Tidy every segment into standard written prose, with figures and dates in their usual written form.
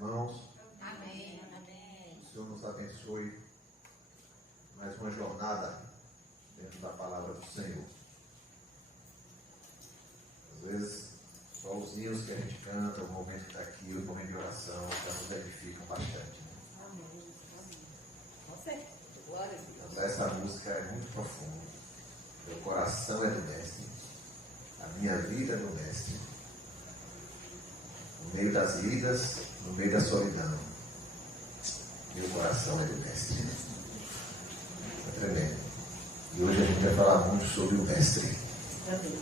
mãos. Amém. O Senhor nos abençoe mais uma jornada dentro da palavra do Senhor. Às vezes, só os hinos que a gente canta, o momento que está aqui, o momento de oração, já nos edificam bastante. Amém. Com certeza. Glória a Deus. Mas essa música é muito profunda. Meu coração é do Mestre. A minha vida é do Mestre. No meio das vidas, no meio da solidão, meu coração é do Mestre. É tremendo. E hoje a gente vai falar muito sobre o Mestre. Amém.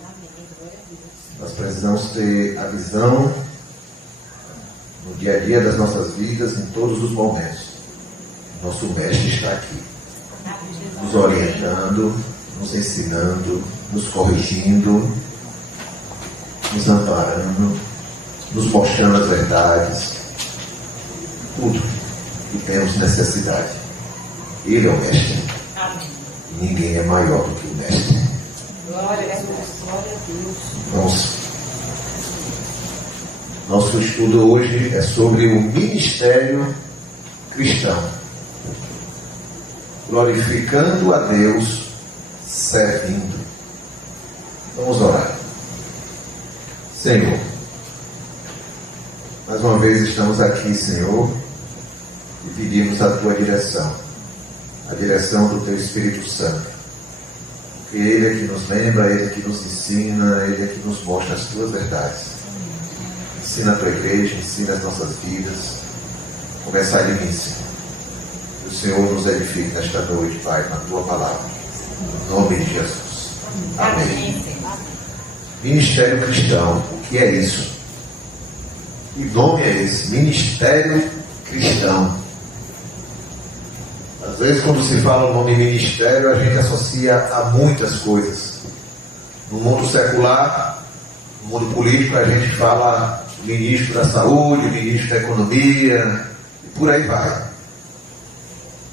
Glória a Deus. Nós precisamos ter a visão no dia a dia das nossas vidas, em todos os momentos. Nosso Mestre está aqui, nos orientando, nos ensinando, nos corrigindo, nos amparando, nos mostrando as verdades, tudo que temos necessidade. Ele é o Mestre. Amém. E ninguém é maior do que o Mestre. Glória a Deus. Glória a Deus. Nosso estudo hoje é sobre o ministério cristão. Glorificando a Deus, servindo. Vamos orar. Senhor, mais uma vez estamos aqui, Senhor, e pedimos a Tua direção, a direção do Teu Espírito Santo. Porque Ele é que nos lembra, Ele é que nos ensina, Ele é que nos mostra as Tuas verdades. Ensina a Tua igreja, ensina as nossas vidas. Começar de mim, Senhor. Que o Senhor nos edifique nesta noite, Pai, na Tua palavra. Em nome de Jesus. Amém. Ministério cristão, o que é isso? Que nome é esse? Ministério cristão. Às vezes, quando se fala o nome ministério, a gente associa a muitas coisas. No mundo secular, no mundo político, a gente fala ministro da saúde, ministro da economia, e por aí vai.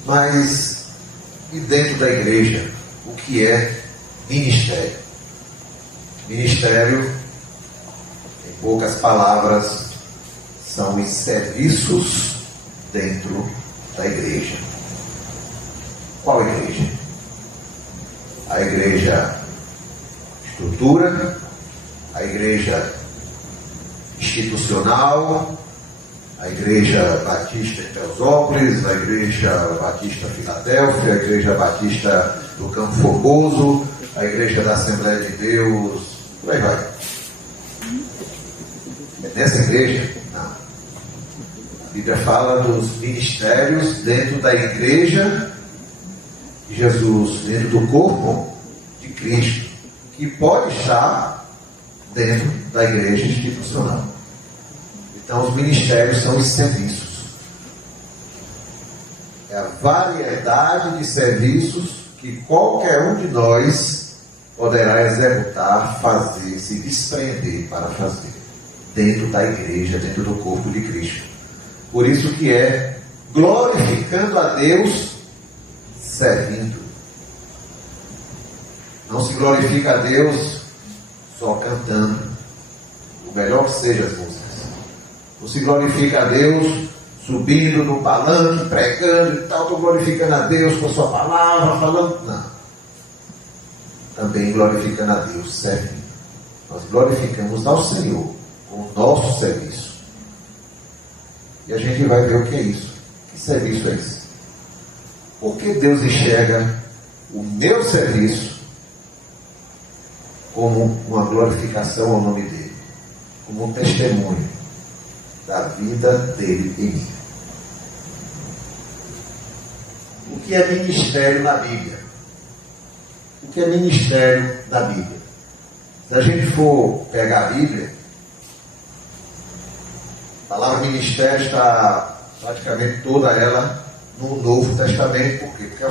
Mas, e dentro da igreja, o que é ministério? Ministério, em poucas palavras, são os serviços dentro da igreja. Qual igreja? A igreja estrutura, a igreja institucional, a igreja batista em Teosópolis, a igreja batista Filadélfia, a igreja batista do Campo Formoso, a igreja da Assembleia de Deus, por aí vai. É nessa igreja? Não. A Bíblia fala dos ministérios dentro da igreja de Jesus, dentro do corpo de Cristo, que pode estar dentro da igreja institucional. Então, os ministérios são os serviços. É a variedade de serviços que qualquer um de nós poderá executar, fazer, se desprender para fazer, dentro da igreja, dentro do corpo de Cristo. Por isso que é glorificando a Deus, servindo. Não se glorifica a Deus só cantando, o melhor que seja as músicas. Não se glorifica a Deus subindo no palanque, pregando e tal, estou glorificando a Deus com a sua palavra, falando. Não. Também glorificando a Deus, servindo. Nós glorificamos ao Senhor com o nosso serviço. E a gente vai ver o que é isso. Que serviço é esse? Porque Deus enxerga o meu serviço como uma glorificação ao nome dele, como um testemunho da vida dele em mim. O que é ministério na Bíblia? O que é ministério na Bíblia? Se a gente for pegar a Bíblia, a palavra ministério está praticamente toda ela no Novo Testamento. Por quê? Porque é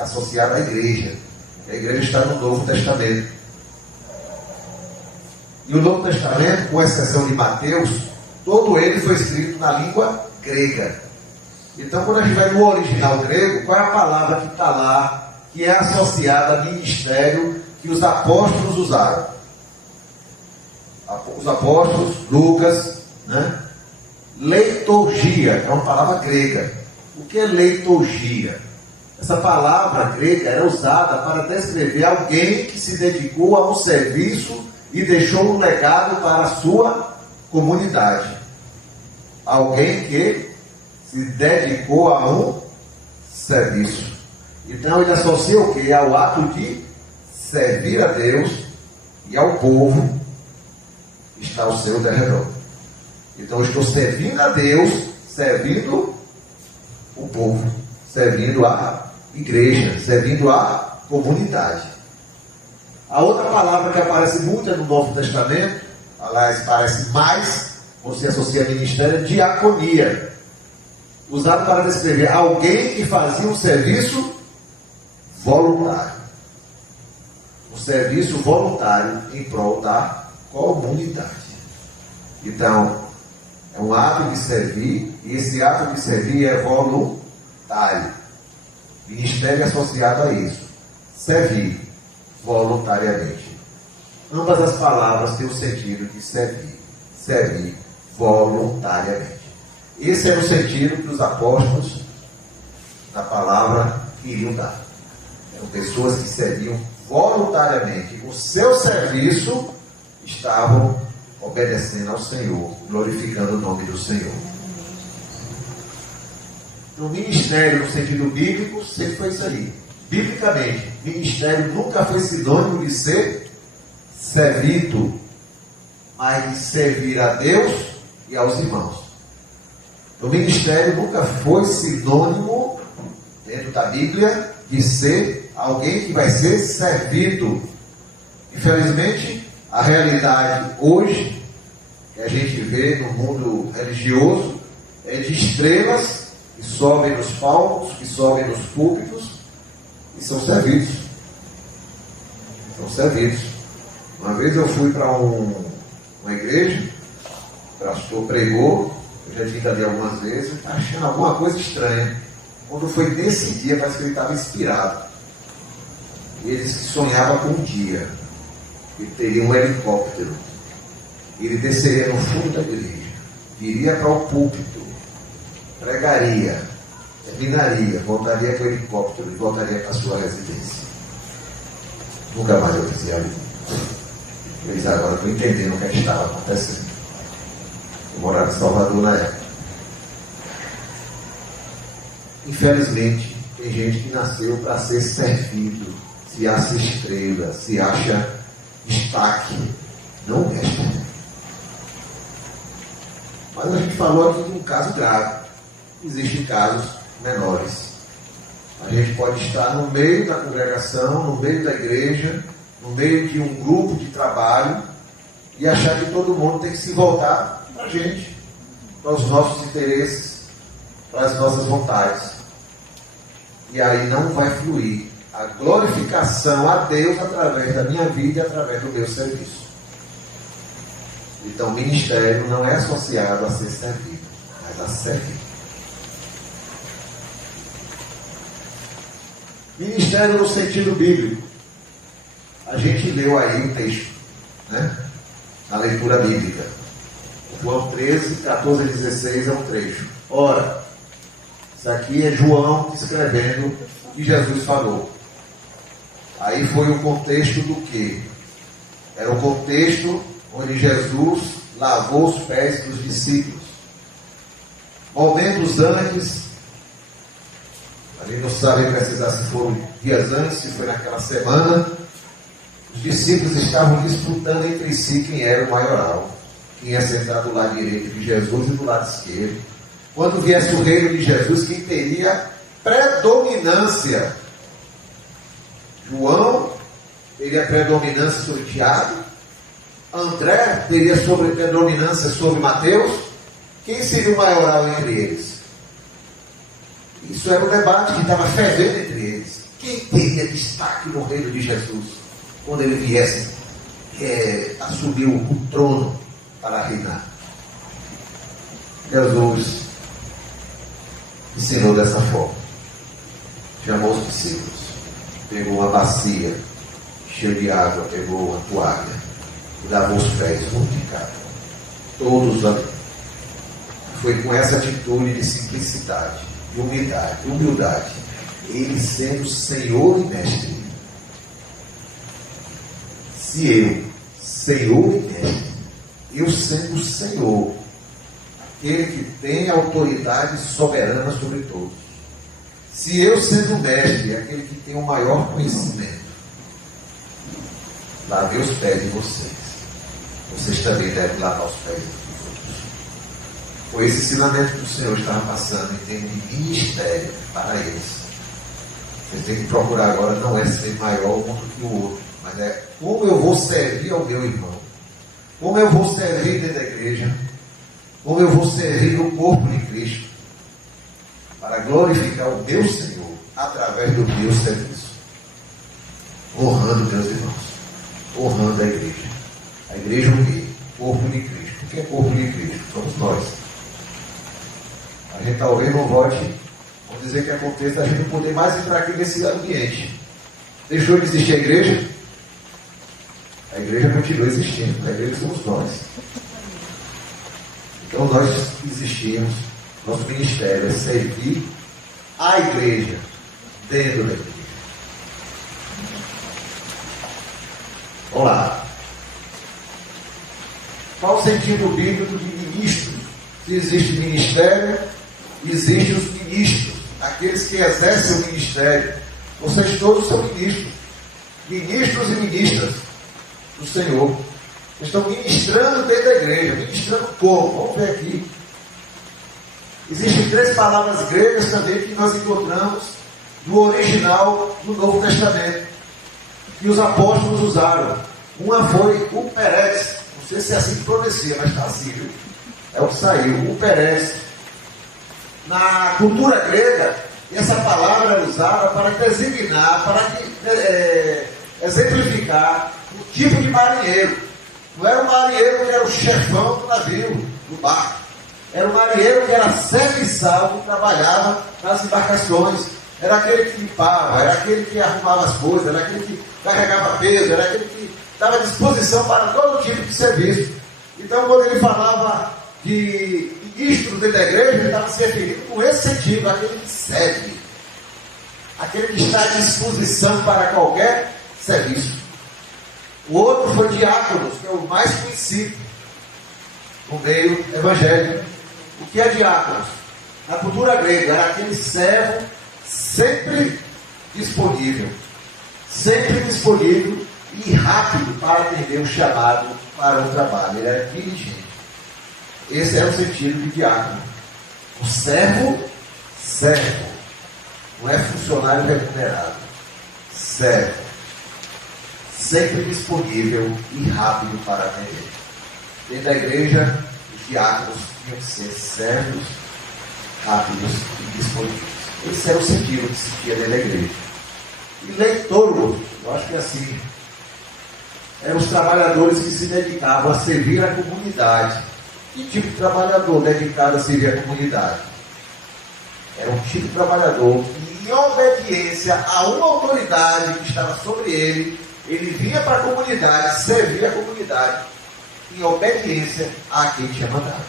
associada à igreja. A igreja está no Novo Testamento. E o Novo Testamento, com exceção de Mateus, todo ele foi escrito na língua grega. Então, quando a gente vai no original grego, qual é a palavra que está lá, que é associada a ministério que os apóstolos usaram? Os apóstolos, Lucas, né? Leiturgia é uma palavra grega. O que é leiturgia? Essa palavra grega era usada para descrever alguém que se dedicou a um serviço e deixou um legado para a sua comunidade. Alguém que se dedicou a um serviço. Então ele associa o que? Ao ato de servir a Deus e ao povo que está ao seu derredor. Então eu estou servindo a Deus, servindo o povo, servindo a igreja, servindo a comunidade. A outra palavra que aparece muito no Novo Testamento, aliás, parece mais, quando se associa a ministério, é diaconia. Usado para descrever alguém que fazia um serviço voluntário. Um serviço voluntário em prol da comunidade. Então, é um ato de servir, e esse ato de servir é voluntário. Ministério associado a isso. Servir voluntariamente. Ambas as palavras têm o sentido de servir. Servir voluntariamente. Esse era o sentido que os apóstolos da palavra queriam dar. Eram pessoas que serviam voluntariamente. O seu serviço estavam obedecendo ao Senhor, glorificando o nome do Senhor. No ministério, no sentido bíblico, sempre foi isso aí. Biblicamente, ministério nunca foi sinônimo de ser servido, mas de servir a Deus e aos irmãos. O ministério nunca foi sinônimo, dentro da Bíblia, de ser alguém que vai ser servido. Infelizmente, a realidade hoje, que a gente vê no mundo religioso, é de estrelas que sobem nos palcos, que sobem nos púlpitos e são servidos. São servidos. Uma vez eu fui para uma igreja, o pastor pregou, eu já tinha ido ali algumas vezes, achando alguma coisa estranha. Quando foi nesse dia, parece que ele estava inspirado. E ele disse que sonhava com um dia. Ele teria um helicóptero. Ele desceria no fundo da igreja, iria para o púlpito, pregaria, terminaria, voltaria para o helicóptero e voltaria para a sua residência. Nunca mais eu dizia ali. Eles agora estão entendendo o que estava acontecendo. Eu morava em Salvador na época. Infelizmente, tem gente que nasceu para ser servido, se acha estrela, se acha destaque, não mestre. Mas a gente falou aqui de um caso grave. Existem casos menores. A gente pode estar no meio da congregação, no meio da igreja, no meio de um grupo de trabalho e achar que todo mundo tem que se voltar para a gente, para os nossos interesses, para as nossas vontades. E aí não vai fluir a glorificação a Deus através da minha vida e através do meu serviço. Então, o ministério não é associado a ser servido, mas a servir. Ministério no sentido bíblico. A gente leu aí o texto, né? Na leitura bíblica. João 13, 14 a 16 é um trecho. Ora, isso aqui é João escrevendo o que Jesus falou. Aí foi o contexto do quê? Era o contexto onde Jesus lavou os pés dos discípulos. Momentos antes, a gente não sabe precisar se foram dias antes, se foi naquela semana, os discípulos estavam disputando entre si quem era o maioral, quem ia sentar do lado direito de Jesus e do lado esquerdo. Quando viesse o reino de Jesus, quem teria predominância? João teria predominância sobre Tiago, André teria predominância sobre Mateus. Quem seria o maioral entre eles? Isso era um debate que estava fervendo entre eles. Quem teria destaque no reino de Jesus quando ele viesse assumir o trono para reinar? Jesus ensinou dessa forma. Chamou os discípulos, pegou uma bacia cheia de água, pegou uma toalha e lavou os pés, um de cada. Todos foi com essa atitude de simplicidade, de humildade, ele sendo Senhor e Mestre. Se eu, Senhor e Mestre, eu sendo Senhor, aquele que tem autoridade soberana sobre todos, se eu sendo Mestre, aquele que tem o maior conhecimento, lavei os pés de vocês também devem lavar os pés dos outros. Foi esse ensinamento que o Senhor estava passando em termos de ministério para eles. Você tem que procurar agora, não é ser maior um do que o outro, mas é como eu vou servir ao meu irmão, como eu vou servir dentro da igreja, como eu vou servir no corpo de Cristo, para glorificar o meu Senhor através do meu serviço, honrando meus irmãos, honrando a igreja. A igreja é o quê? Corpo de Cristo. O que é corpo de Cristo? Somos nós. A gente talvez não volte, vamos dizer que aconteça, a gente não poder mais entrar aqui nesse ambiente. Deixou de existir a igreja? A igreja continua existindo. A igreja somos nós. Então nós existimos, nosso ministério é servir a igreja dentro da igreja. Vamos lá. Qual o sentido bíblico de ministro? Se existe ministério, existem os ministros, aqueles que exercem o ministério. Vocês todos são ministros e ministras do Senhor. Vocês estão ministrando dentro da igreja. Ministrando como? Vamos ver aqui. Existem 3 palavras gregas também que nós encontramos no original do Novo Testamento, que os apóstolos usaram. Uma foi o Peres. Não sei se é assim que pronuncia, mas está assim, viu? É o que saiu, o Peres. Na cultura grega, essa palavra era usada para designar, para exemplificar o tipo de marinheiro. Não era o marinheiro que era o chefão do navio, do barco. Era o marinheiro que era serviçal, que trabalhava nas embarcações. Era aquele que limpava, era aquele que arrumava as coisas, era aquele que carregava peso, era aquele que dava disposição para todo tipo de serviço. Então, quando ele falava de ministro dentro da igreja, ele estava se referindo com esse sentido, aquele que serve, aquele que está à disposição para qualquer serviço. O outro foi diáconos, que é o mais conhecido no meio evangélico. O que é diáconos? Na cultura grega, era aquele servo sempre disponível e rápido para atender o chamado para o trabalho. Ele era diligente. Esse era o sentido de diácono. O servo, não é funcionário remunerado. Servo, sempre disponível e rápido para atender. Dentro da igreja, os diáconos tinham que ser servos, rápidos e disponíveis. Esse era o sentido que se tinha dentro da igreja. E leitores, eu acho que é assim, eram os trabalhadores que se dedicavam a servir a comunidade. Que tipo de trabalhador dedicado a servir a comunidade? Era um tipo de trabalhador que, em obediência a uma autoridade que estava sobre ele, ele vinha para a comunidade, servia a comunidade, em obediência a quem tinha mandado.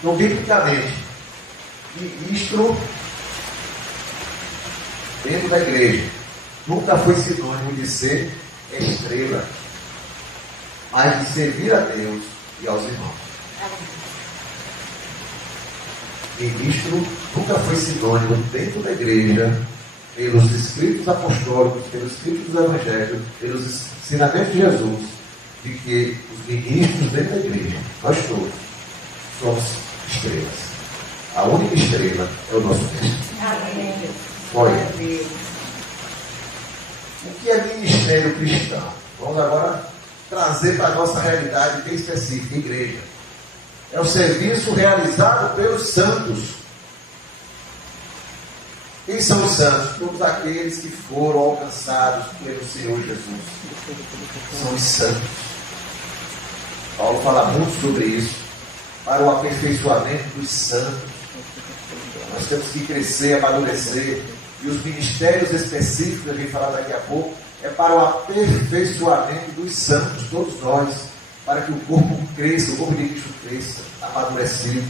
Então, biblicamente, ministro dentro da igreja nunca foi sinônimo de ser estrela, mas de servir a Deus e aos irmãos. Ministro nunca foi sinônimo dentro da igreja, pelos escritos apostólicos, pelos escritos do Evangelho, pelos ensinamentos de Jesus, de que os ministros dentro da igreja, nós todos, somos estrelas. A única estrela é o nosso mestre. Amém. Olha, o que é ministério cristão? Vamos agora trazer para a nossa realidade bem específica, igreja. É o serviço realizado pelos santos. Quem são os santos? Todos aqueles que foram alcançados pelo Senhor Jesus. São os santos. Paulo fala muito sobre isso. Para o aperfeiçoamento dos santos. Nós temos que crescer, amadurecer. E os ministérios específicos, a gente falar daqui a pouco, é para o aperfeiçoamento dos santos, todos nós, para que o corpo cresça, o corpo de Cristo cresça, amadurecido.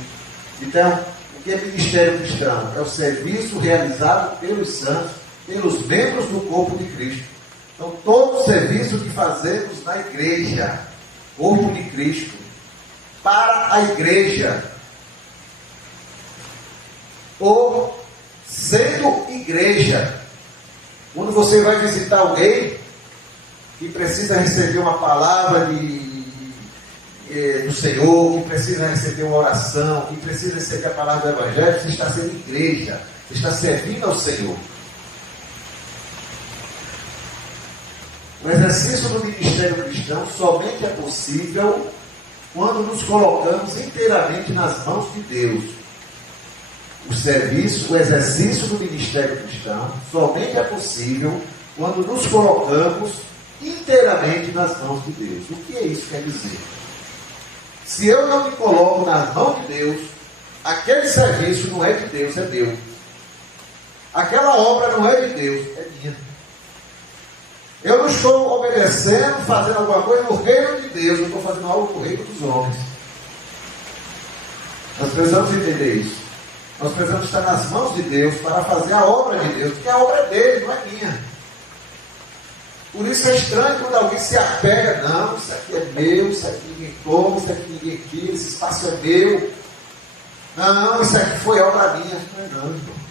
Então, o que é ministério cristão? É o serviço realizado pelos santos, pelos membros do corpo de Cristo. Então, todo o serviço que fazemos na igreja, corpo de Cristo, para a igreja, ou sendo igreja. Quando você vai visitar alguém que precisa receber uma palavra do Senhor, que precisa receber uma oração, que precisa receber a palavra do Evangelho, você está sendo igreja, você está servindo ao Senhor. O exercício do ministério cristão somente é possível quando nos colocamos inteiramente nas mãos de Deus. O exercício do ministério cristão somente é possível quando nos colocamos inteiramente nas mãos de Deus. O que é isso quer dizer? Se eu não me coloco nas mãos de Deus, aquele serviço não é de Deus, é meu. Aquela obra não é de Deus, é minha. Eu não estou obedecendo, fazendo alguma coisa no reino de Deus, eu estou fazendo algo no reino dos homens. Nós precisamos entender isso. Nós precisamos estar nas mãos de Deus para fazer a obra de Deus, porque a obra é dele, não é minha. Por isso é estranho quando alguém se apega, não, isso aqui é meu, isso aqui ninguém toma, isso aqui ninguém tira, esse espaço é meu. Não, isso aqui foi obra minha. Não, irmão.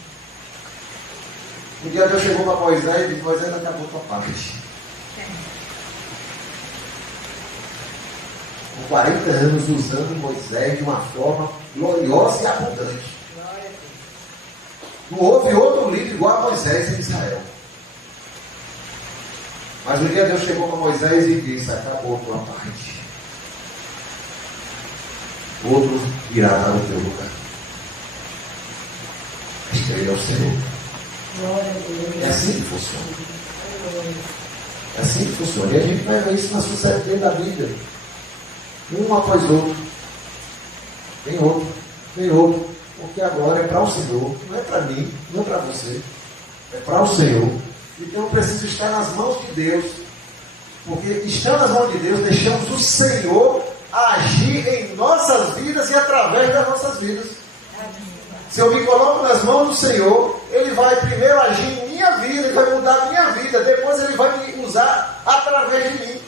Um dia Deus chegou para Moisés e disse: Moisés, acabou a tua parte. Com 40 anos usando Moisés de uma forma gloriosa e abundante. Não houve outro líder igual a Moisés em Israel. Mas um dia Deus chegou para Moisés e disse: acabou a tua parte. Outro irá para o teu lugar. Estrela ao Senhor. É assim que funciona. É assim que funciona. E a gente vai ver isso na sucessão dentro da Bíblia. Um após outro. Tem outro. Tem outro. Porque agora é para o Senhor. Não é para mim, não é para você. É para o Senhor. Então eu preciso estar nas mãos de Deus. Porque estando nas mãos de Deus, deixamos o Senhor agir em nossas vidas e através das nossas vidas. Se eu me coloco nas mãos do Senhor, Ele vai primeiro agir em minha vida, Ele vai mudar a minha vida, depois Ele vai me usar através de mim.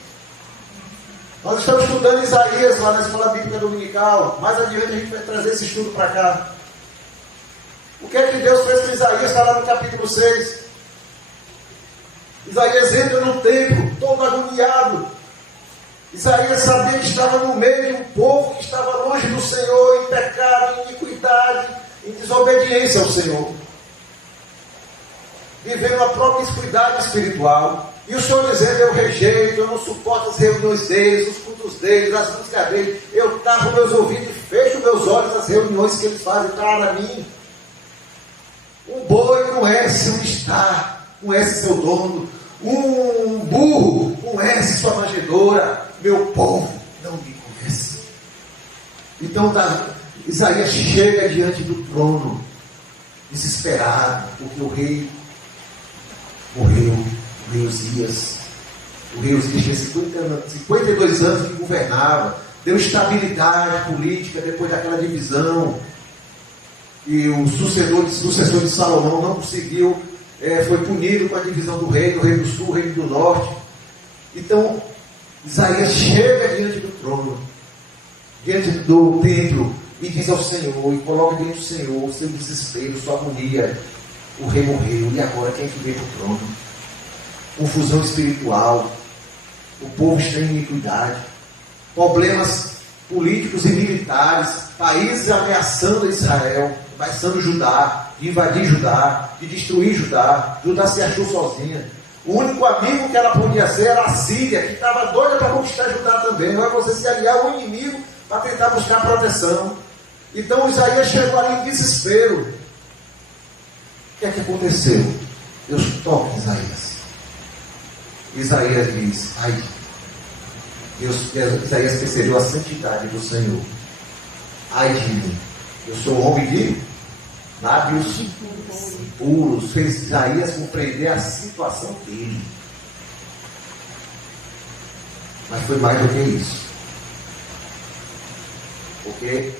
Nós estamos estudando Isaías lá na Escola Bíblica Dominical. Mais adiante a gente vai trazer esse estudo para cá. O que é que Deus fez com Isaías? Está lá no capítulo 6. Isaías entra no templo, todo agoniado. Isaías sabia que estava no meio de um povo que estava longe do Senhor, em pecado, em iniquidade, em desobediência ao Senhor. Vivendo a promiscuidade espiritual. E o Senhor dizendo: eu rejeito, eu não suporto as reuniões deles, os cultos deles, as músicas deles. Eu tapo meus ouvidos e fecho meus olhos às reuniões que eles fazem para mim. Um boi conhece um estar, conhece seu dono. Um burro conhece sua manjedoura. Meu povo não me conhece. Então Isaías chega diante do trono, desesperado, porque o rei morreu, o rei Uzias. O rei Uzias tinha 52 anos que governava, deu estabilidade política depois daquela divisão. E o sucessor de Salomão não conseguiu, foi punido com a divisão do reino do sul, o reino do norte. Então, Isaías chega diante do trono, diante do templo, e diz ao Senhor, e coloca diante do Senhor o seu desespero, sua agonia. O rei morreu, e agora quem é que vem para o trono? Confusão espiritual, o povo está em iniquidade, problemas políticos e militares, países ameaçando Israel, ameaçando Judá, de invadir Judá, de destruir Judá. Judá se achou sozinha. O único amigo que ela podia ser era a Síria, que estava doida para conquistar Judá também. Não é você se aliar ao inimigo para tentar buscar proteção. Então Isaías chegou ali em desespero. O que é que aconteceu? Deus toca Isaías. Isaías diz: ai, Isaías percebeu a santidade do Senhor. Ai de mim, eu sou homem de lábios puros. Fez Isaías compreender a situação dele. Mas foi mais do que isso. Porque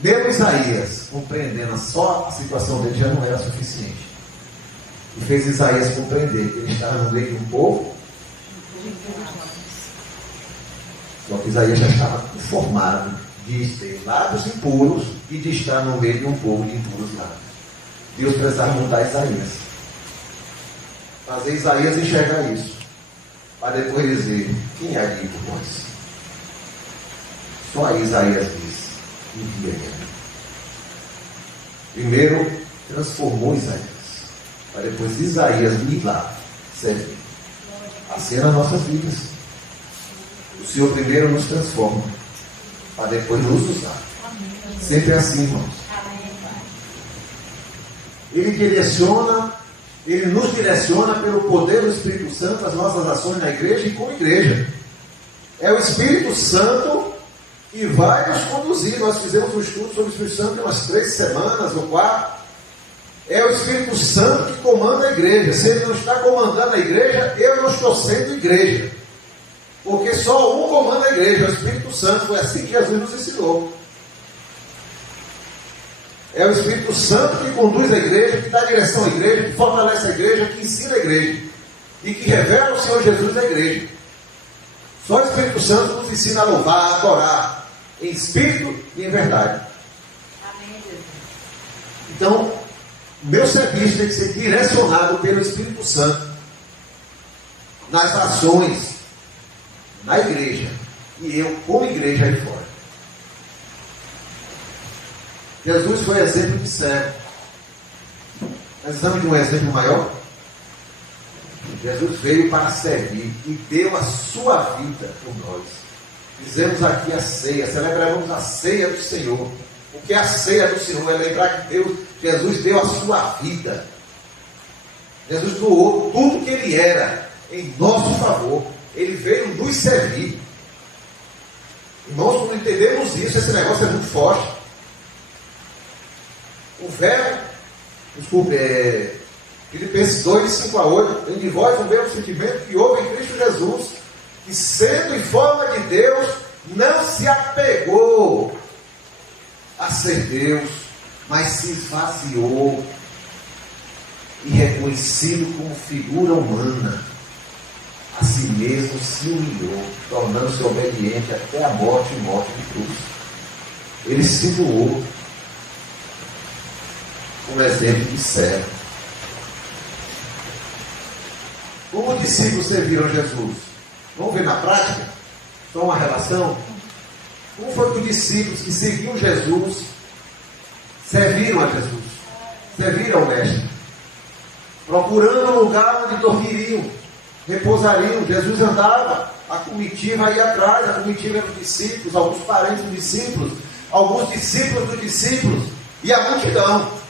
mesmo Isaías, compreendendo só a situação dele, já não era suficiente. E fez Isaías compreender que ele estava no meio de um povo. Só que Isaías já estava informado de ter lábios impuros e de estar no meio de um povo de impuros lábios. Deus precisava mudar Isaías. Fazer Isaías enxergar isso. Para depois dizer, quem é ali por nós? Só aí Isaías diz, envia ele. Primeiro, transformou Isaías. Para depois Isaías ir lá, servir. Assim é nas nossas vidas. O Senhor primeiro nos transforma, para depois nos usar. Sempre é assim, irmãos. Ele nos direciona pelo poder do Espírito Santo as nossas ações na igreja e como igreja. É o Espírito Santo que vai nos conduzir. Nós fizemos um estudo sobre o Espírito Santo em umas 3 semanas ou 4. É o Espírito Santo que comanda a igreja. Se ele não está comandando a igreja, eu não estou sendo igreja. Porque só um comanda a igreja, é o Espírito Santo. Foi assim que Jesus nos ensinou. É o Espírito Santo que conduz a igreja, que dá direção à igreja, que fortalece a igreja, que ensina a igreja. E que revela o Senhor Jesus à igreja. Só o Espírito Santo nos ensina a louvar, a adorar, em espírito e em verdade. Amém, Jesus. Então, meu serviço tem que ser direcionado pelo Espírito Santo nas ações, na igreja, e eu como igreja aí fora. Jesus foi exemplo de servo. Nós precisamos de um exemplo maior. Jesus veio para servir e deu a sua vida por nós. Fizemos aqui a ceia, celebramos a ceia do Senhor. O que é a ceia do Senhor? É lembrar que Jesus deu a sua vida. Jesus doou tudo que ele era em nosso favor. Ele veio nos servir. Nós não entendemos isso, esse negócio é muito forte. O velho, Filipenses 2, de 5 a 8, de vós o mesmo sentimento que houve em Cristo Jesus, que sendo em forma de Deus, não se apegou a ser Deus, mas se esvaziou e reconhecido como figura humana, a si mesmo se humilhou, tornando-se obediente até a morte e morte de cruz. Ele se doou como exemplo de servo. Como os discípulos serviram Jesus? Vamos ver na prática? Só uma relação? Como foi que os discípulos que seguiam Jesus serviram a Jesus? Serviram ao Mestre? Procurando um lugar onde dormiriam, repousariam. Jesus andava, a comitiva ia atrás, a comitiva era dos discípulos, alguns parentes dos discípulos, alguns discípulos dos discípulos e a multidão.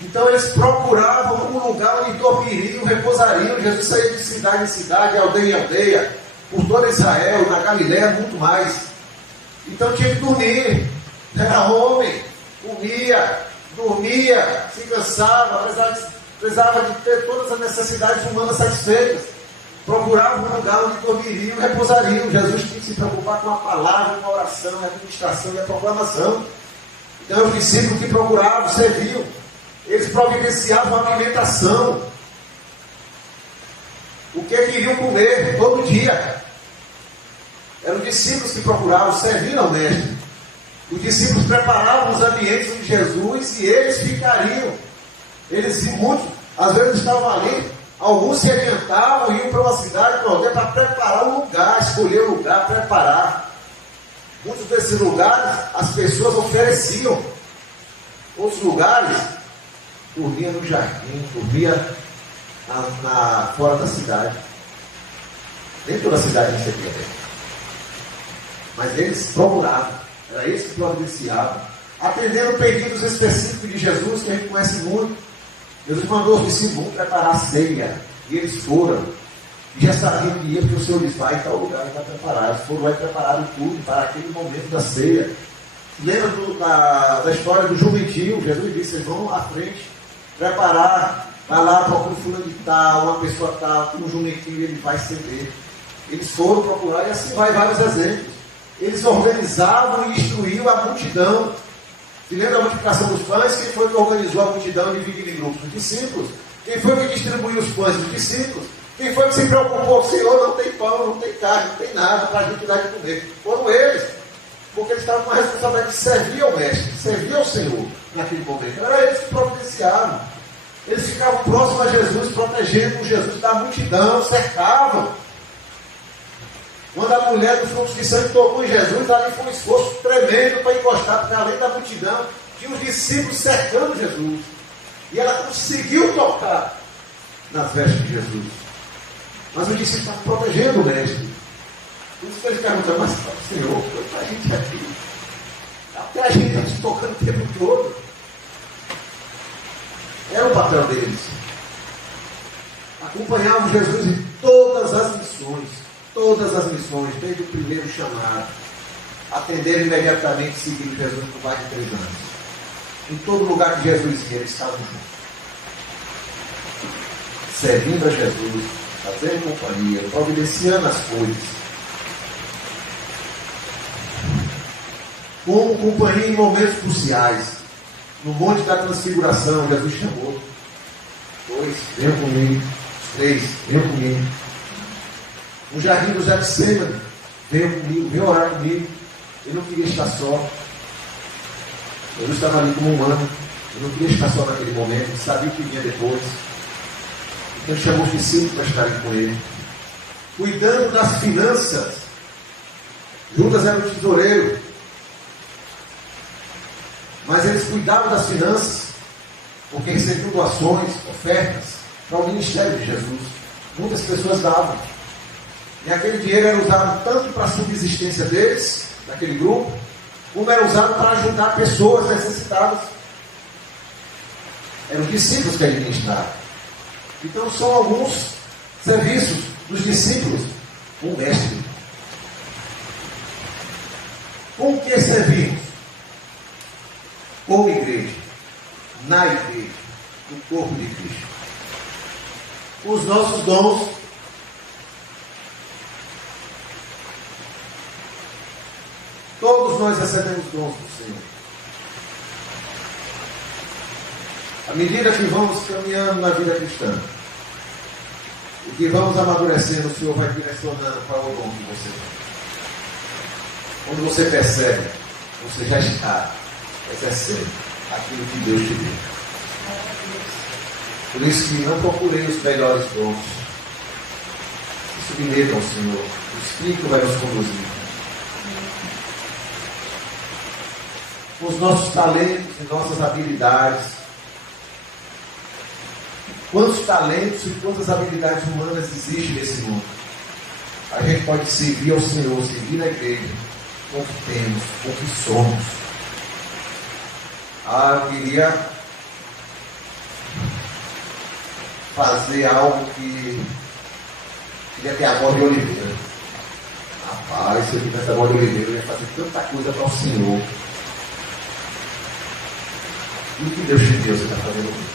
Então eles procuravam um lugar onde dormiriam, repousariam. Jesus saía de cidade em cidade, aldeia em aldeia, por toda Israel, na Galiléia, muito mais. Então tinha que dormir. Era homem, comia, dormia, se cansava, precisava de ter todas as necessidades humanas satisfeitas. Procuravam um lugar onde dormiriam, repousariam. Jesus tinha que se preocupar com a palavra, com a oração, a administração e a proclamação. Então os discípulos que procuravam, serviam. Eles providenciavam a alimentação. O que queriam comer todo dia. Eram os discípulos que procuravam servir ao Mestre. Os discípulos preparavam os ambientes de Jesus e eles ficariam. Eles, muitos, às vezes estavam ali. Alguns se adiantavam e iam para uma cidade para outra para preparar um lugar, escolher um lugar, preparar. Muitos desses lugares as pessoas ofereciam. Outros lugares dormia no jardim, dormia fora da cidade. Nem toda a cidade recebia dele. Mas eles procuravam, era eles que providenciavam, atendendo pedidos específicos de Jesus, que a gente conhece muito. Jesus mandou os discípulos preparar a ceia, e eles foram, e já sabiam que ia, porque o Senhor lhes vai em tal lugar e vai preparar. Eles foram lá e prepararam tudo para aquele momento da ceia. Lembra da história do jumentil? Jesus disse: vocês vão à frente preparar, vai lá, procura fulano de tal, uma pessoa tal, um jumentinho, ele vai ceder. Eles foram procurar, e assim vai vários exemplos. Eles organizavam e instruíam a multidão. Se lembra da multiplicação dos pães? Quem foi que organizou a multidão dividida em grupos? Os discípulos. Quem foi que distribuiu os pães? Os discípulos. Quem foi que se preocupou? Senhor, não tem pão, não tem carne, não tem nada para a gente dar de comer. Foram eles. Porque eles estavam com a responsabilidade de servir ao Mestre, de servir ao Senhor naquele momento. Era eles que providenciavam. Eles ficavam próximos a Jesus, protegendo Jesus da multidão, cercavam. Quando a mulher do fluxo de sangue tocou em Jesus, ali foi um esforço tremendo para encostar, porque além da multidão, tinha os discípulos cercando Jesus. E ela conseguiu tocar nas vestes de Jesus. Mas os discípulos estavam protegendo o Mestre. Por isso que eles perguntam, mas Senhor, foi para a gente aqui. Até a gente tocando o tempo todo. Era o papel deles. Acompanhavam Jesus em todas as missões, desde o primeiro chamado. Atenderam imediatamente, seguindo Jesus por mais de 3 anos. Em todo lugar que Jesus ia, eles estavam juntos. Servindo a Jesus, fazendo companhia, providenciando as coisas. Como companhia em momentos cruciais. No Monte da Transfiguração, Jesus chamou 2, venham comigo. 3, venham comigo. No jardim do Getsêmani, venham comigo, venham orar comigo. Eu não queria estar só. Jesus estava ali como humano. Eu não queria estar só naquele momento. Ele sabia o que vinha depois. Então ele chamou os discípulos para estarem com ele. Cuidando das finanças. Judas era o tesoureiro. Mas eles cuidavam das finanças, porque recebiam doações, ofertas, para o ministério de Jesus. Muitas pessoas davam. E aquele dinheiro era usado tanto para a subsistência deles, daquele grupo, como era usado para ajudar pessoas necessitadas. Eram discípulos que administravam. Então são alguns serviços dos discípulos, o mestre. Com o que servimos? Como igreja, na igreja, no corpo de Cristo. Os nossos dons. Todos nós recebemos dons do Senhor. À medida que vamos caminhando na vida cristã, e que vamos amadurecendo, o Senhor vai direcionando para o dom que você tem. Quando você percebe, você já está exercendo aquilo que Deus te deu. Por isso que não procurei os melhores dons. Submetam ao Senhor. O Espírito vai nos conduzir. Os nossos talentos e nossas habilidades. Quantos talentos e quantas habilidades humanas existem nesse mundo? A gente pode servir ao Senhor, servir na igreja, com o que temos, com o que somos. Eu queria fazer algo que queria ter a bola de oliveira. Rapaz, se eu tivesse a bola de oliveira, eu ia fazer tanta coisa para o Senhor. E o que Deus te deu, você está fazendo?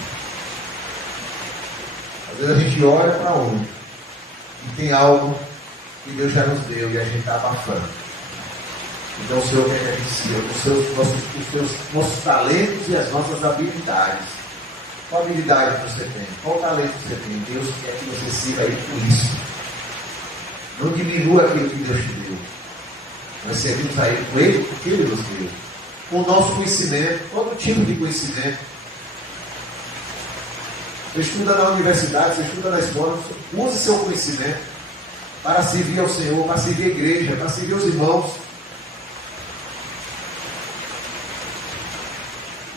Às vezes a gente olha para onde e tem algo que Deus já nos deu e a gente está abafando. Então o Senhor quer que a gente siga os nossos talentos e as nossas habilidades. Qual habilidade você tem? Qual talento você tem? Deus quer que você siga Ele por isso. Não diminua aquilo que Deus te deu. Nós servimos a Ele com Ele porque Ele nos deu. Com o nosso conhecimento, todo tipo de conhecimento. Você estuda na universidade, você estuda na escola, use seu conhecimento para servir ao Senhor, para servir a igreja, para servir os irmãos.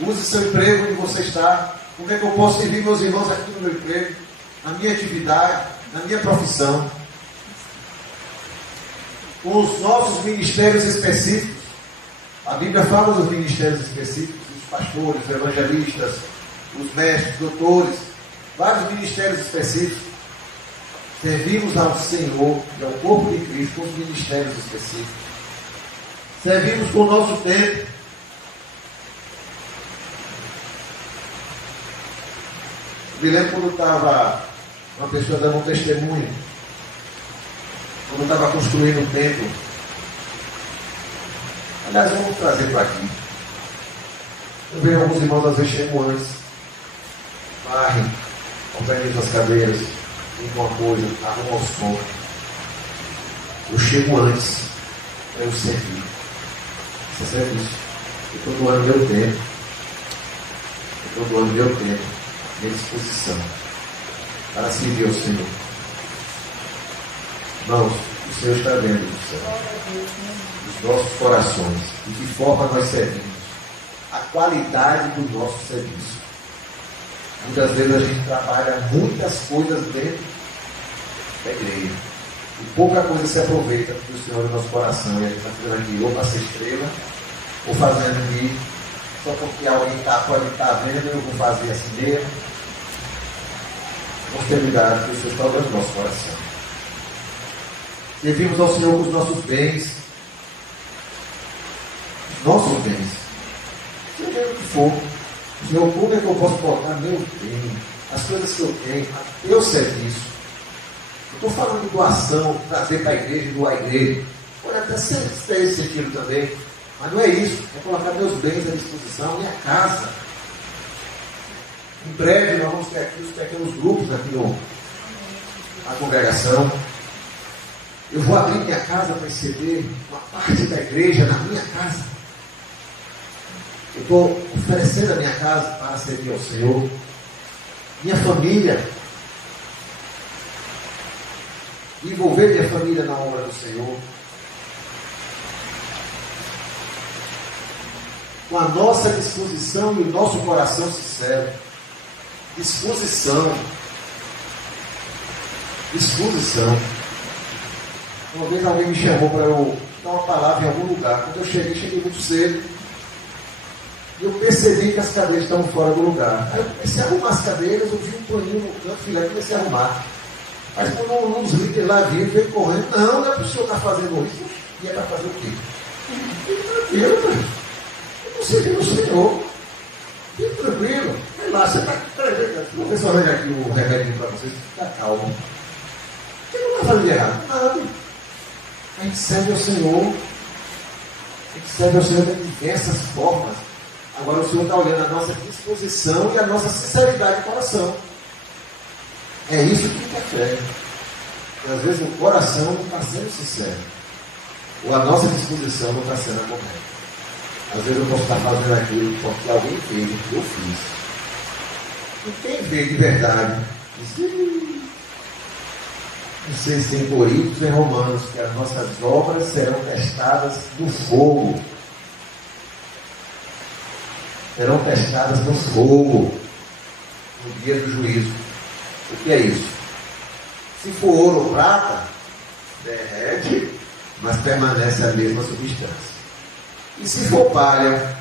Use seu emprego onde você está. Como é que eu posso servir meus irmãos aqui no meu emprego, na minha atividade, na minha profissão? Com os nossos ministérios específicos. A Bíblia fala dos ministérios específicos, os pastores, os evangelistas, os mestres, doutores, vários ministérios específicos. Servimos ao Senhor e ao corpo de Cristo com os ministérios específicos. Servimos com o nosso tempo. Me lembro quando estava uma pessoa dando um testemunho quando eu estava construindo o templo, aliás, vamos trazer para aqui. Eu vejo alguns irmãos às vezes chegam antes, varrem, organizam as cadeiras, limpam uma coisa, arrumam os pontos. Eu chego antes para eu servir. Isso é serviço. Eu estou doando meu tempo. Eu estou doando meu tempo, minha disposição, para servir ao Senhor. Irmãos, o Senhor está vendo do céu, os nossos corações, de que forma nós servimos, a qualidade do nosso serviço. Muitas vezes a gente trabalha muitas coisas dentro da igreja e pouca coisa se aproveita do Senhor no nosso coração. E a gente está fazendo aqui ou para ser estrela, ou fazendo aqui só porque alguém pode estar vendo, eu vou fazer assim mesmo. Vamos ter cuidado, que o Senhor está olhando o nosso coração. Servimos ao Senhor com os nossos bens, os nossos bens, seja o que for. Senhor, como é que eu posso botar meu bem, as coisas que eu tenho, a teu serviço? Eu estou falando de doação, trazer para a igreja, doar a igreja. Pode até ser esse sentido também, mas não é isso. É colocar meus bens à disposição, minha casa. Em breve nós vamos ter aqui os pequenos grupos aqui na congregação. Eu vou abrir minha casa para receber uma parte da igreja na minha casa. Eu estou oferecendo a minha casa para servir ao Senhor. Minha família. Envolver minha família na obra do Senhor. Com a nossa disposição e o nosso coração sincero. Disposição. Disposição. Uma vez alguém me chamou para eu dar uma palavra em algum lugar. Quando eu cheguei muito cedo. E eu percebi que as cadeiras estavam fora do lugar. Aí eu comecei a arrumar as cadeiras, eu vi um paninho no canto, fui lá e comecei a arrumar. Mas quando um dos líderes lá veio correndo, não é para o senhor estar fazendo isso. E é para fazer o quê? Fique tranquilo, eu não sei o Senhor. Fique tranquilo. Vai lá, você está aqui. Vou ver se eu arranjo aqui o remédio para vocês, ficar calmo. O que não está fazendo de errado? Nada. A gente serve ao Senhor. A gente serve ao Senhor de diversas formas. Agora o Senhor está olhando a nossa disposição e a nossa sinceridade de coração. É isso que é fé. E às vezes o coração não está sendo sincero. Ou a nossa disposição não está sendo a correta. Às vezes eu posso estar fazendo aquilo porque alguém fez, eu fiz. E quem vê de verdade, não sei se em Coríntios ou em Romanos, que as nossas obras serão testadas no fogo. Serão testadas no fogo, no dia do juízo. O que é isso? Se for ouro ou prata, derrete, mas permanece a mesma substância. E se for palha?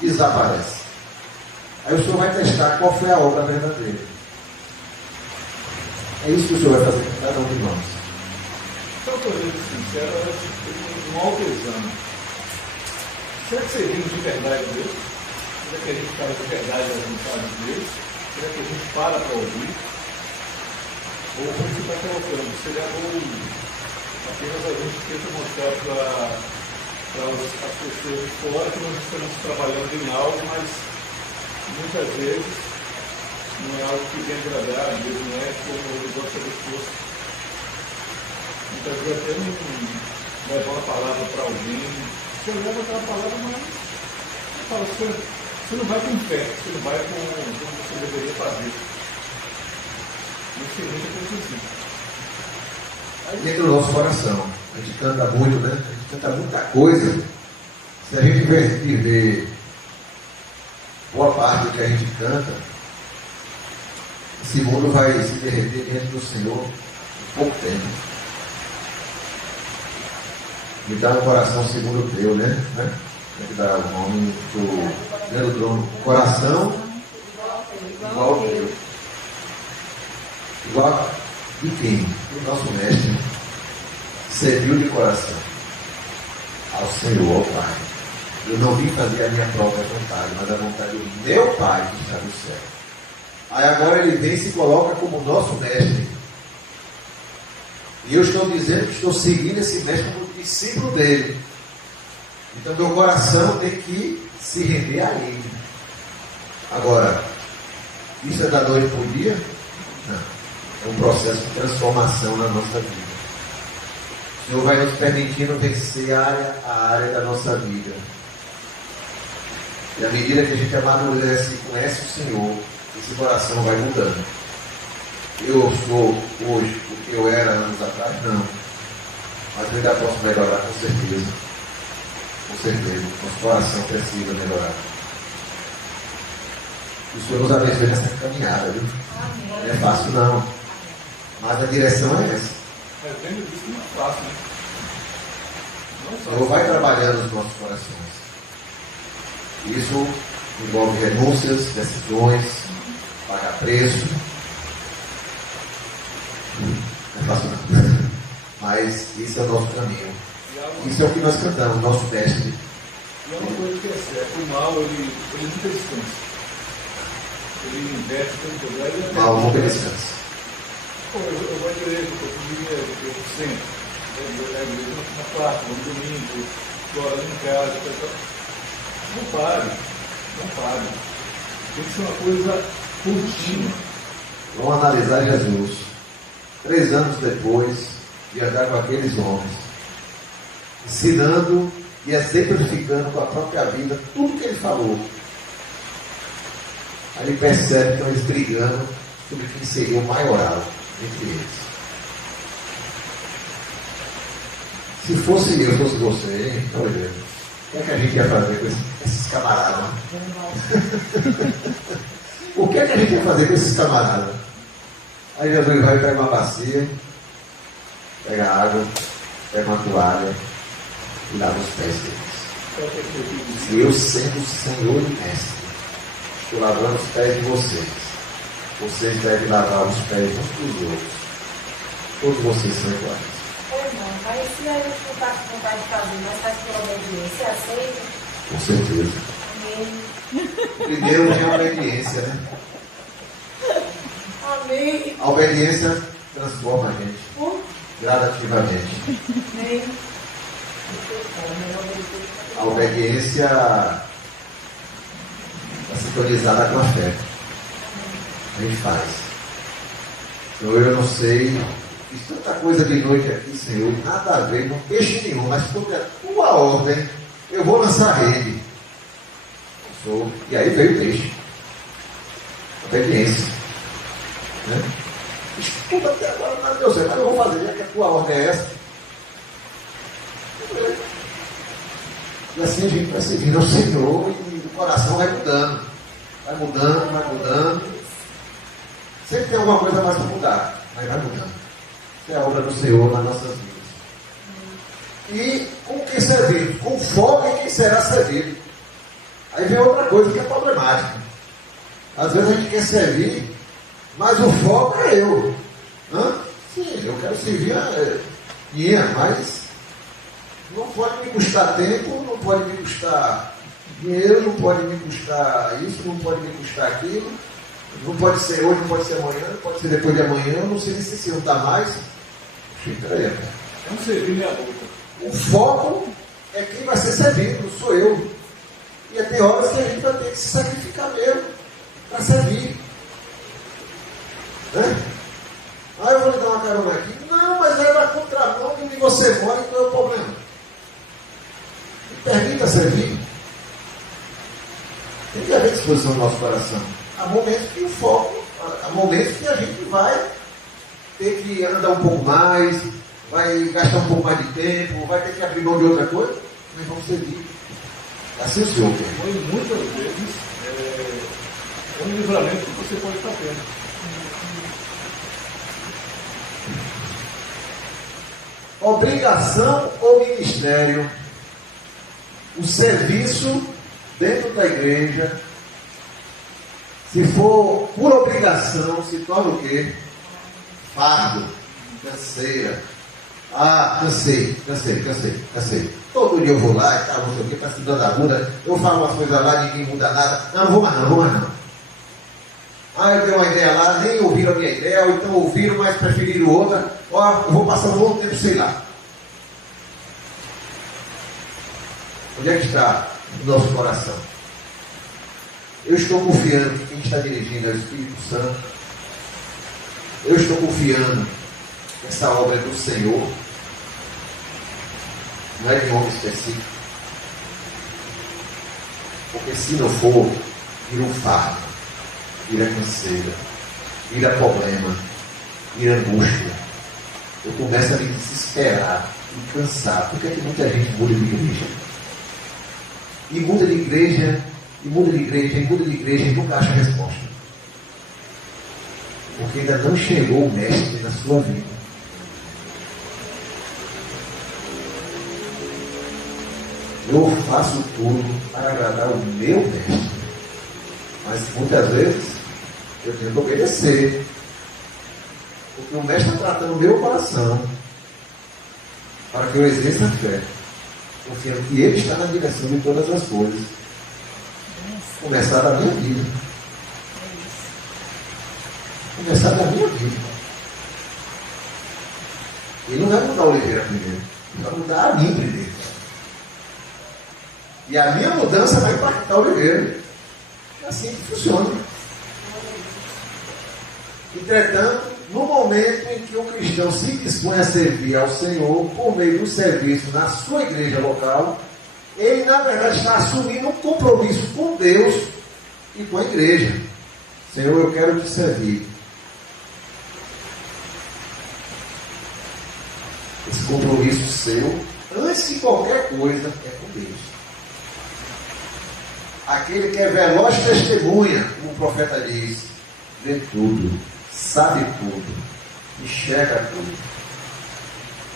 Desaparece. Aí o Senhor vai testar qual foi a obra verdadeira. É isso que o Senhor vai fazer com cada um de nós. Então, por exemplo, sincero, era um autoexame. Será que servimos de verdade a Deus? Será que a gente faz de verdade as vontades de Deus? Será que a gente para ouvir? Ou como você está colocando? Seria apenas a gente tenta mostrar para as pessoas de fora que nós estamos trabalhando em algo, mas muitas vezes não é algo que vem agradar a Deus, não é como ele gostaria que fosse. Muitas vezes até não levar uma palavra para alguém, você leva aquela palavra, mas você fala, você não vai com fé, você não vai com o que você deveria fazer. Isso é muito difícil. Aí dentro do nosso coração, a gente canta muito, né? A gente canta muita coisa. Se a gente viver boa parte do que a gente canta, esse mundo vai se derreter diante do Senhor em pouco tempo. Me dá um coração segundo o teu, né? Tem que dar o nome do trono. Coração igual ao teu. Igual de quem? O nosso mestre serviu de coração ao Senhor, ao Pai. Eu não vim fazer a minha própria vontade, mas a vontade do meu Pai que está no céu. Aí agora ele vem e se coloca como nosso mestre. E eu estou dizendo que estou seguindo esse mestre como discípulo dele. Então meu coração tem que se render a ele. Agora, isso é da noite para o dia? Não. É um processo de transformação na nossa vida. O Senhor vai nos permitindo vencer a área da nossa vida. E à medida que a gente amadurece e conhece o Senhor, esse coração vai mudando. Eu sou hoje o que eu era anos atrás? Não. Mas eu ainda posso melhorar, com certeza. Com certeza. Nosso coração precisa melhorar. O Senhor nos abençoe nessa caminhada, viu? Não é fácil não. Mas a direção é essa. Vendo isso não é fácil, né? O Senhor vai trabalhando nos nossos corações. Isso envolve renúncias, decisões, pagar preço. Não é fácil não. Mas esse é o nosso caminho. Isso é o que nós cantamos, nosso mestre. E é uma coisa que é certa. O mal, ele nunca descansa. Ele investe o tempo todo. O mal nunca descansa. Pô, eu vou à igreja, eu sempre. A igreja na quarta, no domingo, chorando em casa. Não pare. Tem que ser uma coisa contínua. Vamos analisar Jesus. 3 anos depois de andar com aqueles homens, ensinando e exemplificando com a própria vida tudo que ele falou. Aí ele percebe que estão eles brigando sobre quem seria o maioral entre eles. Se fosse eu, fosse você, hein? Olha, o que é que a gente ia fazer com esses camaradas? O que é que a gente ia fazer com esses camaradas? Aí Jesus vai pegar uma bacia, pega água, pega uma toalha e lava os pés deles. Se eu, sendo Senhor e Mestre, estou lavando os pés de vocês, vocês devem lavar os pés uns dos outros. Todos vocês são iguais. Irmão, mas se a gente não está com vontade de fazer, mas faz por obediência, aceita? Com certeza. Amém. Primeiro vem a obediência, né? Amém. A obediência transforma a gente gradativamente. Amém. A obediência está sintonizada com a fé. A gente faz. Senhor, eu não sei, fiz tanta coisa de noite aqui, Senhor, nada a ver, não peixe nenhum, mas por a tua ordem, eu vou lançar a rede. E aí veio o peixe. Obediência. Né? Estuda até agora, mas Deus, mas eu vou fazer, já que a tua ordem é essa. E assim a gente vai servindo ao Senhor e o coração vai mudando. Vai mudando. Sempre tem alguma coisa mais para mudar, mas vai mudando. Isso é a obra do Senhor nas nossas vidas. E com quem servir? Com foco em quem será servido. Aí vem outra coisa que é problemática. Às vezes a gente quer servir, mas o foco é eu. Sim, eu quero servir mas não pode me custar tempo, não pode me custar dinheiro, não pode me custar isso, não pode me custar aquilo. Não pode ser hoje, não pode ser amanhã, não pode ser depois de amanhã, eu não sei nem se não está mais. Peraí, é um servir meia boca. O foco é quem vai ser servido, não sou eu. E tem horas que a gente vai ter que se sacrificar mesmo para servir. Né? Eu vou lhe dar uma carona aqui. Não, mas é na contramão de onde você mora, então é o problema. Me permita servir. Tem que haver disposição no nosso coração. Há momentos que o foco, há momentos que a gente vai ter que andar um pouco mais, vai gastar um pouco mais de tempo, vai ter que abrir mão de outra coisa, mas vamos servir. Assim o Senhor quer. Foi muitas vezes um livramento que você pode estar tendo. Obrigação ou ministério? O serviço dentro da igreja, se for por obrigação, se torna o quê? Fardo, canseira. Cansei. Todo dia eu vou lá e tal, não sei o quê, para se dando a muda. Eu falo umas coisas lá, ninguém muda nada. Não vou mais não. Eu dei uma ideia lá, nem ouviram a minha ideia, ou então ouviram, mas preferiram outra. Eu vou passar um bom tempo, sei lá. Onde é que está o nosso coração? Eu estou confiando que quem está dirigindo é o Espírito Santo. Eu estou confiando que essa obra é do Senhor. Não é de homem específico. Porque se não for, vira um fardo, vira canseira, vira problema, vira angústia. Eu começo a me desesperar e cansar. Por que é que muita gente muda de igreja? E muda de igreja, e muda de igreja, e muda de igreja, e nunca acha resposta. Porque ainda não chegou o mestre na sua vida. Eu faço tudo para agradar o meu mestre. Mas muitas vezes eu tenho que obedecer. Porque o mestre está tratando o meu coração para que eu exerça a fé. Confiando que Ele está na direção de todas as coisas. Começar da minha vida. Começar da minha vida. Ele não vai mudar o Oliveira primeiro. Ele vai mudar a mim primeiro. E a minha mudança vai impactar o Oliveira. É assim que funciona. Entretanto, no momento em que o cristão se dispõe a servir ao Senhor por meio do serviço na sua igreja local, ele na verdade está assumindo um compromisso com Deus e com a igreja. Senhor, eu quero te servir. Esse compromisso seu, antes de qualquer coisa, é com Deus. Aquele que é veloz testemunha, como o profeta diz, vê tudo, sabe tudo, enxerga tudo.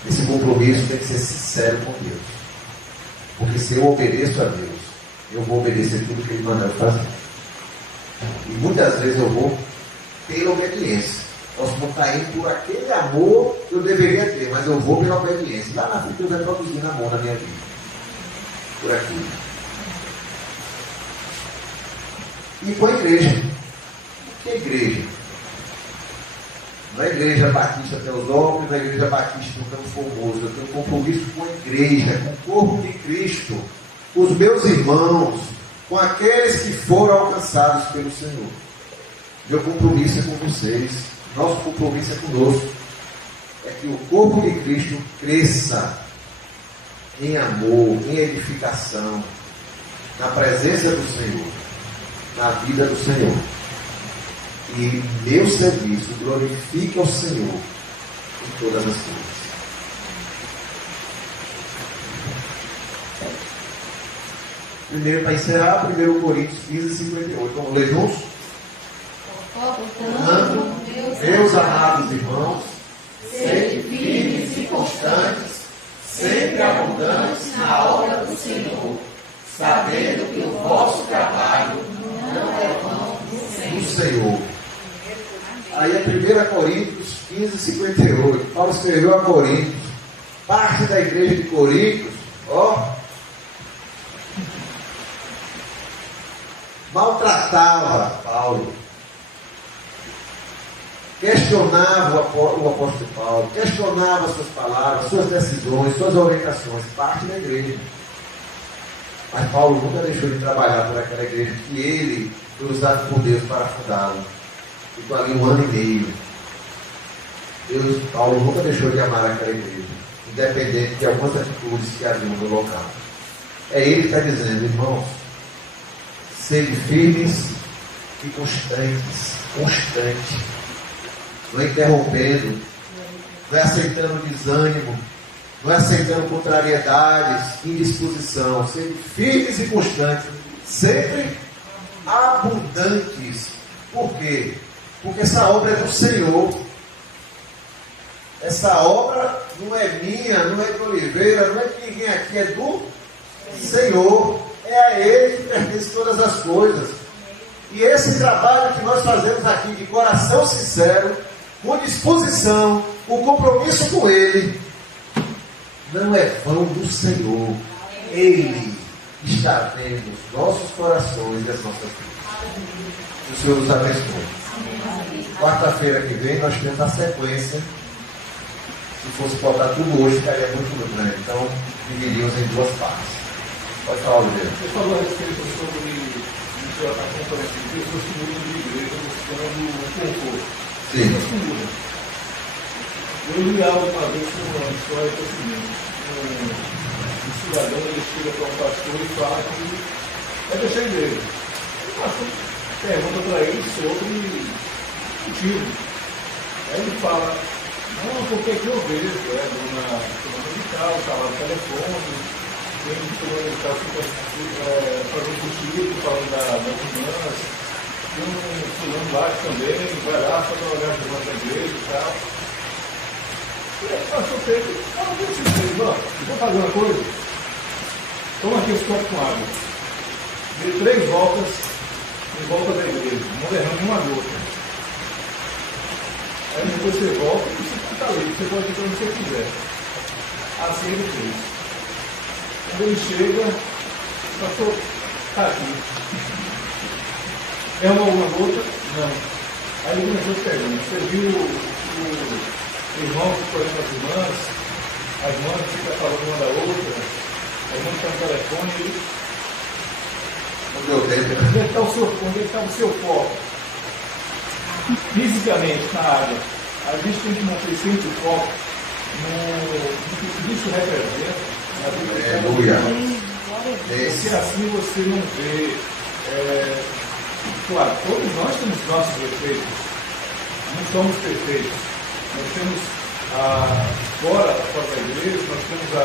Esse compromisso tem que ser sincero com Deus. Porque se eu obedeço a Deus, eu vou obedecer tudo que Ele mandou fazer. E muitas vezes eu vou pela obediência. Posso não estar indo por aquele amor que eu deveria ter, mas eu vou pela obediência. Lá na frente Deus vai produzindo amor na minha vida. Por aqui. E com a igreja. O que é igreja? Não é igreja batista Teosópolis, não é igreja batista no Campo Formoso. Eu tenho um compromisso com a igreja, com o corpo de Cristo, com os meus irmãos, com aqueles que foram alcançados pelo Senhor. Meu compromisso é com vocês. Nosso compromisso é conosco. É que o corpo de Cristo cresça em amor, em edificação, na presença do Senhor, na vida do Senhor. E meu serviço glorifique ao Senhor em todas as coisas. Primeiro, para encerrar, 1 Coríntios 15, 58. Vamos ler juntos? Portanto, meus amados irmãos, sede firmes e constantes, sempre abundantes na obra do Senhor, sabendo que o vosso trabalho não é vão do Senhor. Aí é 1 Coríntios 15, 58. Paulo escreveu a Coríntios, parte da igreja de Coríntios, maltratava Paulo, questionava o apóstolo Paulo, questionava suas palavras, suas decisões, suas orientações, parte da igreja. Mas Paulo nunca deixou de trabalhar por aquela igreja que ele foi usado por Deus para fundá-la. Ficou ali 1 ano e meio. Paulo nunca deixou de amar aquela igreja, independente de algumas atitudes que haviam no local. É ele que está dizendo, irmãos, sede firmes e constantes, não é interrompendo, não é aceitando desânimo, não é aceitando contrariedades, indisposição, sede firmes e constantes, sempre abundantes. Por quê? Porque essa obra é do Senhor. Essa obra não é minha, não é de Oliveira, não é de ninguém aqui, é do Senhor. É a Ele que pertence todas as coisas. E esse trabalho que nós fazemos aqui de coração sincero, com disposição, com compromisso com Ele, não é vão do Senhor. Ele está vendo os nossos corações e as nossas vidas. Que o Senhor nos abençoe. Quarta-feira que vem nós temos a sequência. Se fosse botar tudo hoje, ficaria muito grande. Então, dividiríamos em duas partes. Pode falar, Oliveira. Você falou a respeito sobre a componente de pessoas que mudam de igreja buscando conforto. Sim. Pessoas que mudam. Eu li algo uma vez sobre uma história que é o seguinte: um cidadão ele chega para um pastor e fala que vai deixar a igreja. O pastor pergunta para ele sobre o motivo. Aí ele fala: não, porque aqui eu vejo, numa musical, está lá no telefone, tem fulano de tal fazendo cochilo, falando das irmãs, tem um fulano lá que também vai lá para trabalhar as irmãs da igreja e tal. E aí o pastor Pedro, vou fazer uma coisa, toma aqui os copos com água, dê 3 voltas em volta da igreja, não derrame uma gota. Aí depois você volta e você está livre, você pode ir para onde você quiser. Assim ele fez. Quando ele chega, o pastor está aqui. Derramou alguma gota? Não. Aí ele começou a perguntar: você viu o irmão que foi com as irmãs que ficam falando uma da outra, a irmã que está no telefone? Não deu tempo. Onde está o seu foco? Fisicamente, na área, a gente tem que manter sempre o foco no que Cristo representa na vida de cada um. Porque assim você não vê. Claro, todos nós temos nossos defeitos, não somos perfeitos. Nós temos, fora da igreja, nós temos a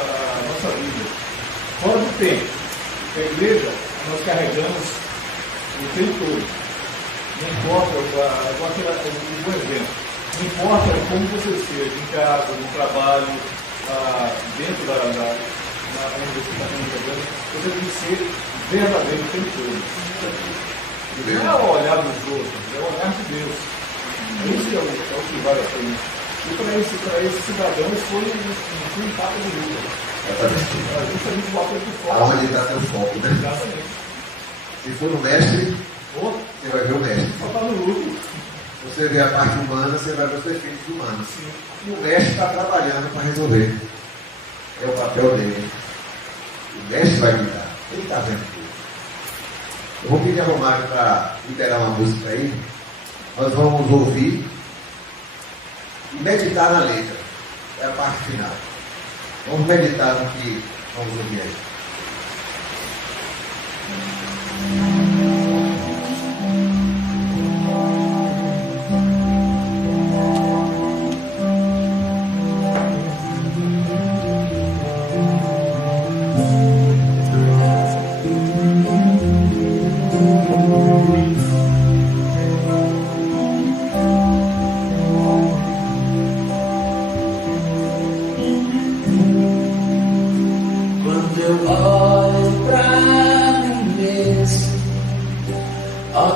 nossa vida. Fora do tempo. A igreja, nós carregamos o tempo todo. Não importa, um exemplo, não importa como você seja, em casa, no trabalho, dentro da onde você está trabalhando, você tem que ser verdadeiro o tempo todo. Não é o olhar dos outros, é o olhar de Deus. Isso é o que vale a pena. E para esse cidadão, isso foi um tapa de luta. Justamente o apoio de foco. Aonde está teu foco, né? Exatamente. Se for no mestre, você vai ver o mestre. Só está no lucro. Você vê a parte humana, você vai ver os defeitos humanos. Sim. E o mestre está trabalhando para resolver. É o papel dele. O mestre vai cuidar. Ele está vendo tudo. Eu vou pedir a Romário para liberar uma música aí. Nós vamos ouvir e meditar na letra. É a parte final. Vamos meditar no que vamos ouvir aí.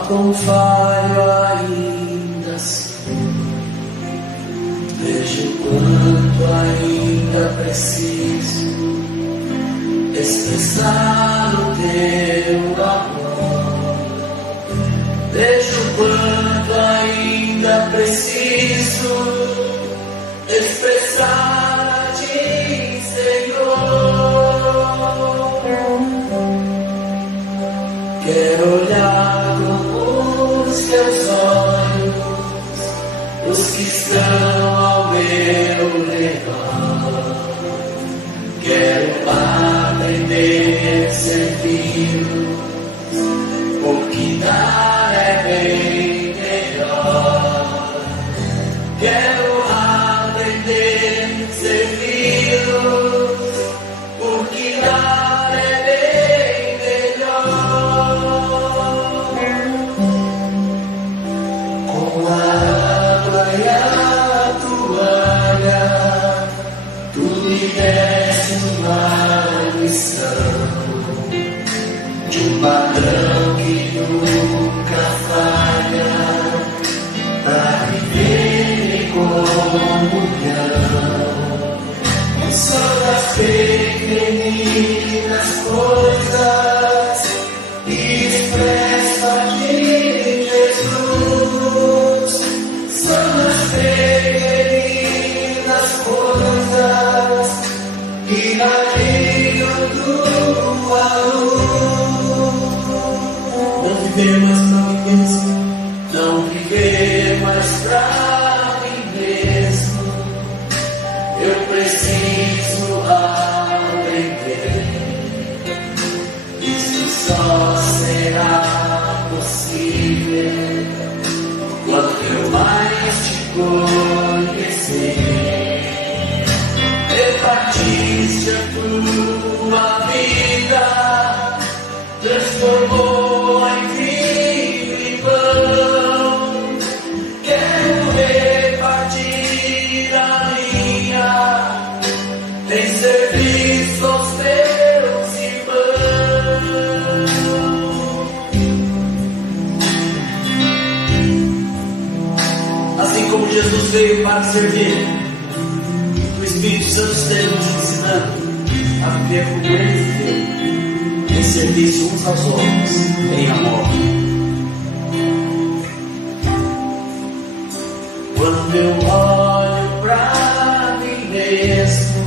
Quão falho ainda sou, vejo quanto ainda preciso expressar o teu amor, vejo quanto ainda preciso expressar a ti, Senhor. Quero olhar os teus olhos, os que estão ao meu redor. Quero aprender a servi-los, porque dar é bem melhor. Quero aprender a servi-los, porque dar é bem melhor. Com a água e a toalha, tu me deste uma lição de um padrão que nunca falha, para viver em comunhão. Só das pequeninas coisas viver mais pra mim mesmo. Não viver mais pra mim mesmo. Eu preciso aprender. Isso só será possível quando eu mais te conhecer. Repartiste a tua vida, transformou em vinho e pão. Quero repartir a minha em serviço aos teus irmãos. Assim como Jesus veio para servir, o Espírito Santo esteja nos ensinando a viver como Ele viveu, em serviço uns aos outros, em amor. Quando eu olho pra mim mesmo,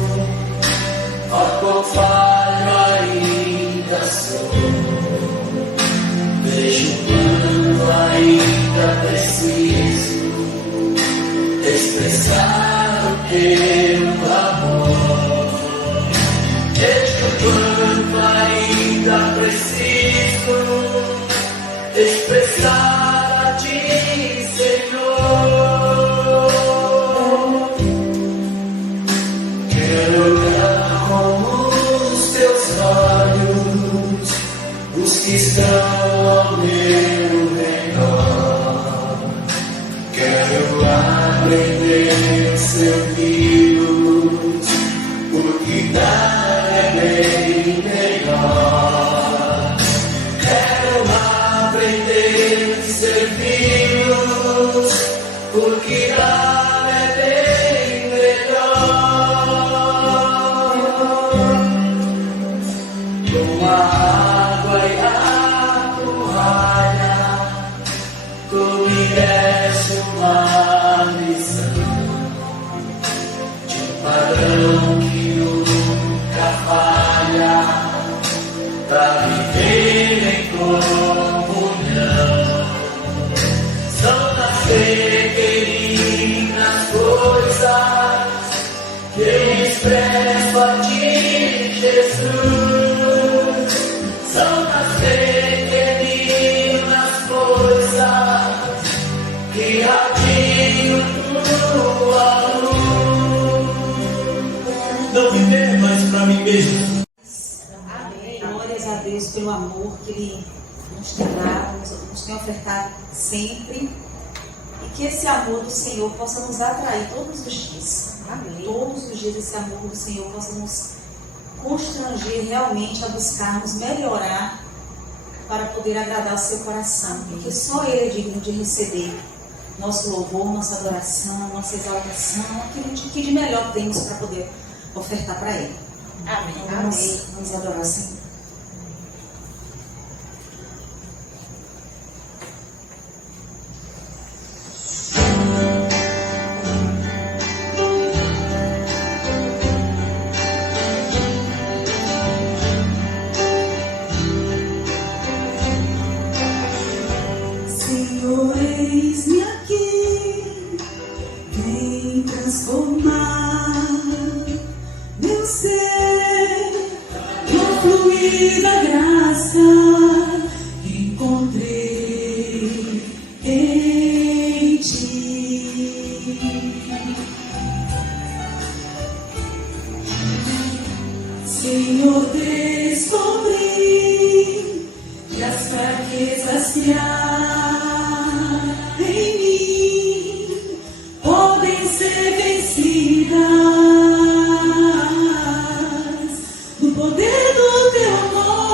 ó quão falho ainda sou. Vejo quanto ainda preciso expressar o teu amor. Vejo quanto ainda preciso expressar a ti, Senhor. Quero olhar com os teus olhos os que estão ao meu redor. Quero aprender a servi-los, porque dar é bem melhor. Quero aprender a servi-los, porque dar é bem melhor. Com a água e a toalha, tu me deste uma lição de um padrão que nunca falha, pra viver em comunhão. São das pequeninas coisas que eu expresso a ti, Jesus. São das pequeninas coisas que atingo tua luz. Não viver mais pra mim mesmo. Amém. Glórias a Deus pelo amor que Ele nos tem dado, nos tem ofertado sempre. E que esse amor do Senhor possa nos atrair todos os dias. Amém. Todos os dias esse amor do Senhor possa nos constranger realmente a buscarmos melhorar para poder agradar o seu coração. Porque só Ele é digno de receber nosso louvor, nossa adoração, nossa exaltação, aquilo que de melhor temos para poder ofertar para Ele. Amém. Então, vamos adorar o Senhor. Senhor, eis-me aqui, vem transformar meu ser no fluir da graça que encontrei em ti. Senhor, descobri que as fraquezas que há em mim podem ser vencidas no poder do teu amor.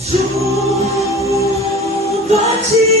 Junto a ti